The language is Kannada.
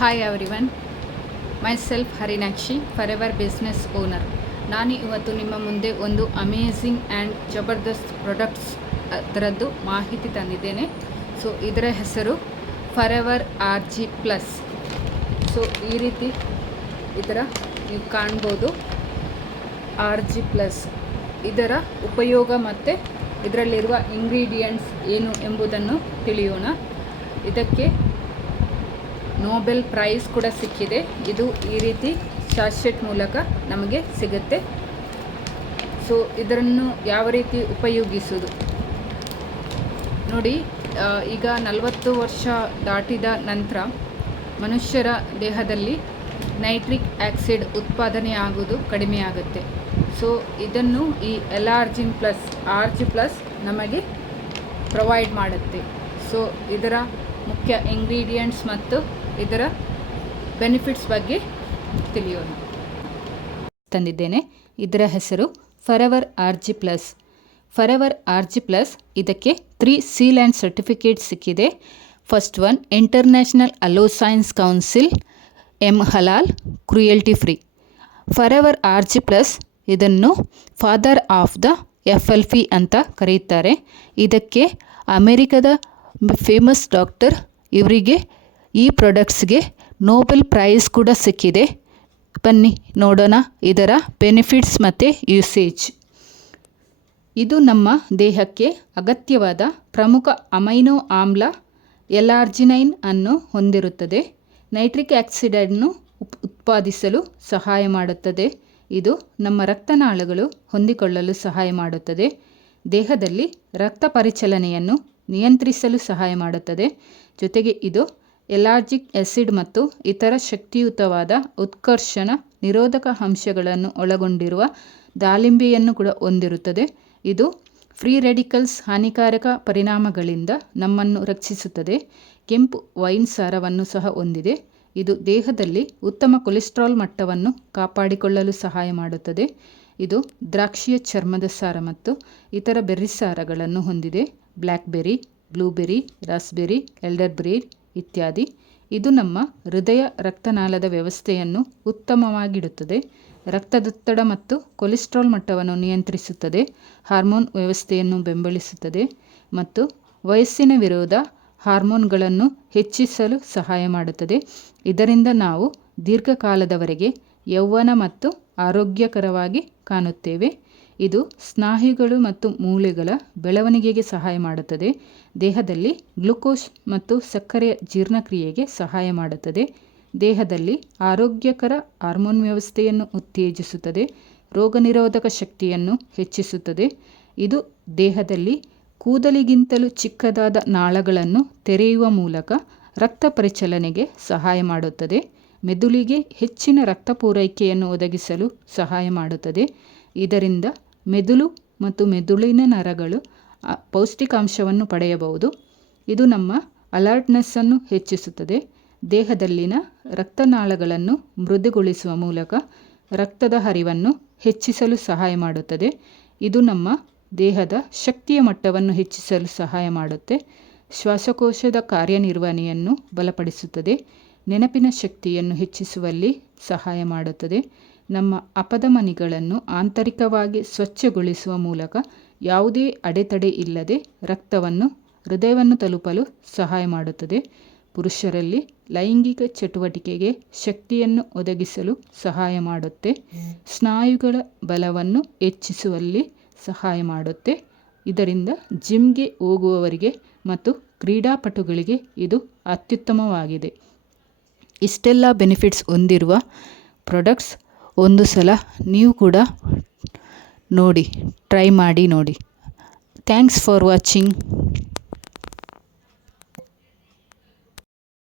Hi everyone, myself Harinakshi, Forever business owner. ನಾನು ಇವತ್ತು ನಿಮ್ಮ ಮುಂದೆ ಒಂದು ಅಮೇಝಿಂಗ್ ಆ್ಯಂಡ್ ಜಬರ್ದಸ್ತ್ ಪ್ರಾಡಕ್ಟ್ಸ್ ಅದರದ್ದು ಮಾಹಿತಿ ತಂದಿದ್ದೇನೆ. ಸೊ ಇದರ ಹೆಸರು ಫಾರ್ ಎವರ್ RG+. ಸೊ ಈ ರೀತಿ ಇದರ ನೀವು ಕಾಣ್ಬೋದು RG+. ಇದರ ಉಪಯೋಗ ಮತ್ತು ಇದರಲ್ಲಿರುವ ಇಂಗ್ರೀಡಿಯೆಂಟ್ಸ್ ಏನು ಎಂಬುದನ್ನು ತಿಳಿಯೋಣ. ಇದಕ್ಕೆ ನೋಬೆಲ್ ಪ್ರೈಸ್ ಕೂಡ ಸಿಕ್ಕಿದೆ. ಇದು ಈ ರೀತಿ ಶಾಶ್ವತ ಮೂಲಕ ನಮಗೆ ಸಿಗುತ್ತೆ. ಸೊ ಇದನ್ನು ಯಾವ ರೀತಿ ಉಪಯೋಗಿಸುವುದು ನೋಡಿ. ಈಗ 40 ವರ್ಷ ದಾಟಿದ ನಂತರ ಮನುಷ್ಯರ ದೇಹದಲ್ಲಿ ನೈಟ್ರಿಕ್ ಆಕ್ಸೈಡ್ ಉತ್ಪಾದನೆ ಆಗೋದು ಕಡಿಮೆ ಆಗುತ್ತೆ. ಸೊ ಇದನ್ನು ಈ RG+ ನಮಗೆ ಪ್ರೊವೈಡ್ ಮಾಡುತ್ತೆ. ಸೊ ಇದರ ಮುಖ್ಯ ಇಂಗ್ರೀಡಿಯೆಂಟ್ಸ್ ಮತ್ತು ಇದರ ಬೆನಿಫಿಟ್ಸ್ ಬಗ್ಗೆ ತಿಳಿಯೋಣ. ತಂದಿದ್ದೇನೆ. ಇದರ ಹೆಸರು forever RG+. Forever RG+, ಇದಕ್ಕೆ 3 ಸೀಲ್ ಆ್ಯಂಡ್ ಸರ್ಟಿಫಿಕೇಟ್ ಸಿಕ್ಕಿದೆ. First one, international aloe science council, ಹಲಾಲ್, cruelty free. Forever RG+, ಇದನ್ನು ಫಾದರ್ ಆಫ್ ದ FLP ಅಂತ ಕರೆಯುತ್ತಾರೆ. ಇದಕ್ಕೆ ಅಮೆರಿಕದ ಫೇಮಸ್ ಡಾಕ್ಟರ್ ಇವರಿಗೆ ಈ ಪ್ರಾಡಕ್ಟ್ಸ್ಗೆ ನೋಬೆಲ್ ಪ್ರೈಸ್ ಕೂಡ ಸಿಕ್ಕಿದೆ. ಬನ್ನಿ ನೋಡೋಣ ಇದರ ಬೆನಿಫಿಟ್ಸ್ ಮತ್ತು ಯೂಸೇಜ್. ಇದು ನಮ್ಮ ದೇಹಕ್ಕೆ ಅಗತ್ಯವಾದ ಪ್ರಮುಖ ಅಮೈನೋ ಆಮ್ಲ L-arginine ಅನ್ನು ಹೊಂದಿರುತ್ತದೆ. ನೈಟ್ರಿಕ್ ಆಕ್ಸೈಡನ್ನು ಉತ್ಪಾದಿಸಲು ಸಹಾಯ ಮಾಡುತ್ತದೆ. ಇದು ನಮ್ಮ ರಕ್ತನಾಳಗಳು ಹೊಂದಿಕೊಳ್ಳಲು ಸಹಾಯ ಮಾಡುತ್ತದೆ. ದೇಹದಲ್ಲಿ ರಕ್ತ ಪರಿಚಲನೆಯನ್ನು ನಿಯಂತ್ರಿಸಲು ಸಹಾಯ ಮಾಡುತ್ತದೆ. ಜೊತೆಗೆ ಇದು ಎಲಾರ್ಜಿಕ್ ಆಸಿಡ್ ಮತ್ತು ಇತರ ಶಕ್ತಿಯುತವಾದ ಉತ್ಕರ್ಷಣ ನಿರೋಧಕ ಅಂಶಗಳನ್ನು ಒಳಗೊಂಡಿರುವ ದಾಳಿಂಬೆಯನ್ನು ಕೂಡ ಹೊಂದಿರುತ್ತದೆ. ಇದು ಫ್ರೀ ರೆಡಿಕಲ್ಸ್ ಹಾನಿಕಾರಕ ಪರಿಣಾಮಗಳಿಂದ ನಮ್ಮನ್ನು ರಕ್ಷಿಸುತ್ತದೆ. ಕೆಂಪು ವೈನ್ ಸಾರವನ್ನು ಸಹ ಹೊಂದಿದೆ. ಇದು ದೇಹದಲ್ಲಿ ಉತ್ತಮ ಕೊಲೆಸ್ಟ್ರಾಲ್ ಮಟ್ಟವನ್ನು ಕಾಪಾಡಿಕೊಳ್ಳಲು ಸಹಾಯ ಮಾಡುತ್ತದೆ. ಇದು ದ್ರಾಕ್ಷಿಯ ಚರ್ಮದ ಸಾರ ಮತ್ತು ಇತರ ಬೆರ್ರಿ ಸಾರಗಳನ್ನು ಹೊಂದಿದೆ. ಬ್ಲ್ಯಾಕ್ಬೆರಿ, ಬ್ಲೂಬೆರಿ, ರಾಸ್ಬೆರಿ, ಎಲ್ಡರ್ಬೆರಿ ಇತ್ಯಾದಿ. ಇದು ನಮ್ಮ ಹೃದಯ ರಕ್ತನಾಳದ ವ್ಯವಸ್ಥೆಯನ್ನು ಉತ್ತಮವಾಗಿಡುತ್ತದೆ. ರಕ್ತದೊತ್ತಡ ಮತ್ತು ಕೊಲೆಸ್ಟ್ರಾಲ್ ಮಟ್ಟವನ್ನು ನಿಯಂತ್ರಿಸುತ್ತದೆ. ಹಾರ್ಮೋನ್ ವ್ಯವಸ್ಥೆಯನ್ನು ಬೆಂಬಲಿಸುತ್ತದೆ ಮತ್ತು ವಯಸ್ಸಿನ ವಿರೋಧ ಹಾರ್ಮೋನ್ಗಳನ್ನು ಹೆಚ್ಚಿಸಲು ಸಹಾಯ ಮಾಡುತ್ತದೆ. ಇದರಿಂದ ನಾವು ದೀರ್ಘಕಾಲದವರೆಗೆ ಯೌವನ ಮತ್ತು ಆರೋಗ್ಯಕರವಾಗಿ ಕಾಣುತ್ತೇವೆ. ಇದು ಸ್ನಾಯುಗಳು ಮತ್ತು ಮೂಳೆಗಳ ಬೆಳವಣಿಗೆಗೆ ಸಹಾಯ ಮಾಡುತ್ತದೆ. ದೇಹದಲ್ಲಿ ಗ್ಲುಕೋಸ್ ಮತ್ತು ಸಕ್ಕರೆಯ ಜೀರ್ಣಕ್ರಿಯೆಗೆ ಸಹಾಯ ಮಾಡುತ್ತದೆ. ದೇಹದಲ್ಲಿ ಆರೋಗ್ಯಕರ ಹಾರ್ಮೋನ್ ವ್ಯವಸ್ಥೆಯನ್ನು ಉತ್ತೇಜಿಸುತ್ತದೆ. ರೋಗನಿರೋಧಕ ಶಕ್ತಿಯನ್ನು ಹೆಚ್ಚಿಸುತ್ತದೆ. ಇದು ದೇಹದಲ್ಲಿ ಕೂದಲಿಗಿಂತಲೂ ಚಿಕ್ಕದಾದ ನಾಳಗಳನ್ನು ತೆರೆಯುವ ಮೂಲಕ ರಕ್ತ ಪರಿಚಲನೆಗೆ ಸಹಾಯ ಮಾಡುತ್ತದೆ. ಮೆದುಳಿಗೆ ಹೆಚ್ಚಿನ ರಕ್ತ ಪೂರೈಕೆಯನ್ನು ಒದಗಿಸಲು ಸಹಾಯ ಮಾಡುತ್ತದೆ. ಇದರಿಂದ ಮೆದುಳು ಮತ್ತು ಮೆದುಳಿನ ನರಗಳು ಪೌಷ್ಟಿಕಾಂಶವನ್ನು ಪಡೆಯಬಹುದು. ಇದು ನಮ್ಮ ಅಲರ್ಟ್ನೆಸ್ಸನ್ನು ಹೆಚ್ಚಿಸುತ್ತದೆ. ದೇಹದಲ್ಲಿನ ರಕ್ತನಾಳಗಳನ್ನು ಮೃದುಗೊಳಿಸುವ ಮೂಲಕ ರಕ್ತದ ಹರಿವನ್ನು ಹೆಚ್ಚಿಸಲು ಸಹಾಯ ಮಾಡುತ್ತದೆ. ಇದು ನಮ್ಮ ದೇಹದ ಶಕ್ತಿಯ ಮಟ್ಟವನ್ನು ಹೆಚ್ಚಿಸಲು ಸಹಾಯ ಮಾಡುತ್ತೆ. ಶ್ವಾಸಕೋಶದ ಕಾರ್ಯನಿರ್ವಹಣೆಯನ್ನು ಬಲಪಡಿಸುತ್ತದೆ. ನೆನಪಿನ ಶಕ್ತಿಯನ್ನು ಹೆಚ್ಚಿಸುವಲ್ಲಿ ಸಹಾಯ ಮಾಡುತ್ತದೆ. ನಮ್ಮ ಅಪಧಮನಿಗಳನ್ನು ಆಂತರಿಕವಾಗಿ ಸ್ವಚ್ಛಗೊಳಿಸುವ ಮೂಲಕ ಯಾವುದೇ ಅಡೆತಡೆ ಇಲ್ಲದೆ ರಕ್ತವನ್ನು ಹೃದಯವನ್ನು ತಲುಪಲು ಸಹಾಯ ಮಾಡುತ್ತದೆ. ಪುರುಷರಲ್ಲಿ ಲೈಂಗಿಕ ಚಟುವಟಿಕೆಗೆ ಶಕ್ತಿಯನ್ನು ಒದಗಿಸಲು ಸಹಾಯ ಮಾಡುತ್ತೆ. ಸ್ನಾಯುಗಳ ಬಲವನ್ನು ಹೆಚ್ಚಿಸುವಲ್ಲಿ ಸಹಾಯ ಮಾಡುತ್ತೆ. ಇದರಿಂದ ಜಿಮ್ಗೆ ಹೋಗುವವರಿಗೆ ಮತ್ತು ಕ್ರೀಡಾಪಟುಗಳಿಗೆ ಇದು ಅತ್ಯುತ್ತಮವಾಗಿದೆ. ಇಷ್ಟೆಲ್ಲ ಬೆನಿಫಿಟ್ಸ್ ಹೊಂದಿರುವ ಪ್ರಾಡಕ್ಟ್ಸ್ ಒಂದು ಸಲ ನೀವು ಕೂಡ ಟ್ರೈ ಮಾಡಿ ನೋಡಿ. Thanks for watching.